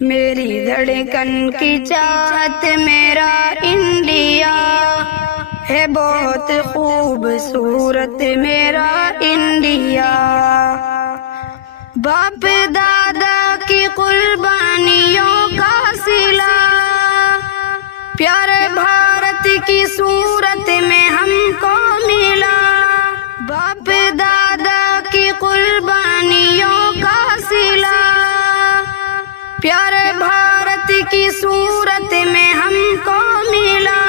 میری دھڑکن کی چاہت میرا انڈیا ہے، بہت خوبصورت میرا انڈیا۔ باپ دادا کی قربانیوں کا صلہ پیارے بھارت کی صورت میں ہم کو ملا۔ باپ دادا کی قربانیوں کا صلہ پیارے بھارت کی صورت میں ہم کو ملا۔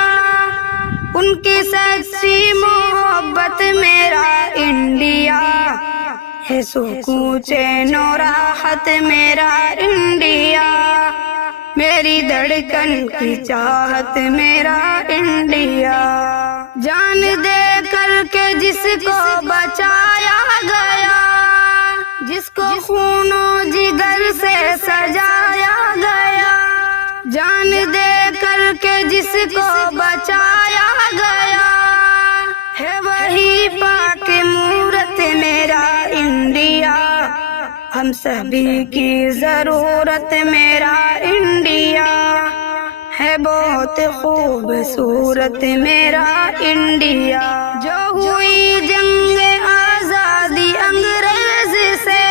ان کی سچی محبت میرا انڈیا ہے، سکون چین و راحت میرا انڈیا۔ میری دھڑکن کی چاہت میرا انڈیا۔ جان دے کر کے جس کو بچایا گیا، جس کو خون و جگر سے سجایا گیا، جان دے کر کے جس کو بچایا گیا ہے، وہی پاک مورت میرا انڈیا۔ ہم سبھی کی ضرورت میرا انڈیا ہے، بہت خوبصورت میرا انڈیا۔ جو ہوئی جنگ آزادی انگریز سے،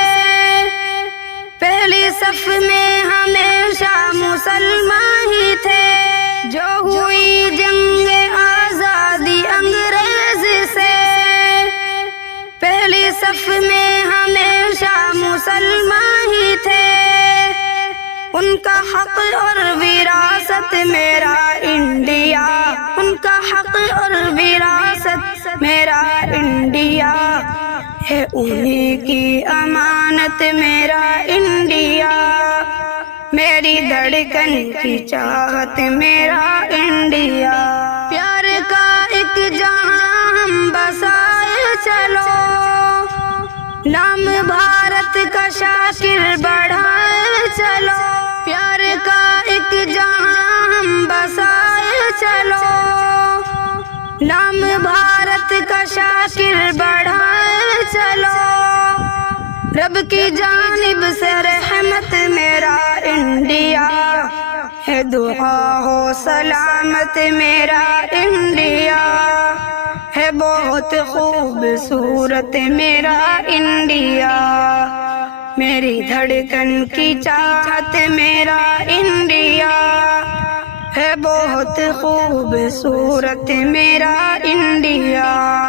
پہلی صف میں ہمیشہ مسلمان ہی تھے۔ جو ہوئی جنگ آزادی انگریز سے، پہلی صف میں ہمیشہ مسلمان ہی تھے۔ ان کا حق اور وراثت میرا انڈیا، ان کا حق اور وراثت میرا انڈیا ہے، انہی کی امانت میرا انڈیا۔ میری دھڑکن کی چاہت میرا انڈیا۔ پیار کا ایک جہاں ہم بسائے چلو، نام بھارت کا شاکر بڑھائے چلو۔ پیار کا ایک جہاں ہم بسائے چلو، نام بھارت کا شاکر بڑھائے چلو۔ رب کی جانب سے رحمت میرا انڈیا ہے، دعا ہو سلامت میرا انڈیا ہے، بہت خوبصورت میرا انڈیا۔ میری دھڑکن کی چاہت میرا انڈیا ہے، بہت خوبصورت میرا انڈیا۔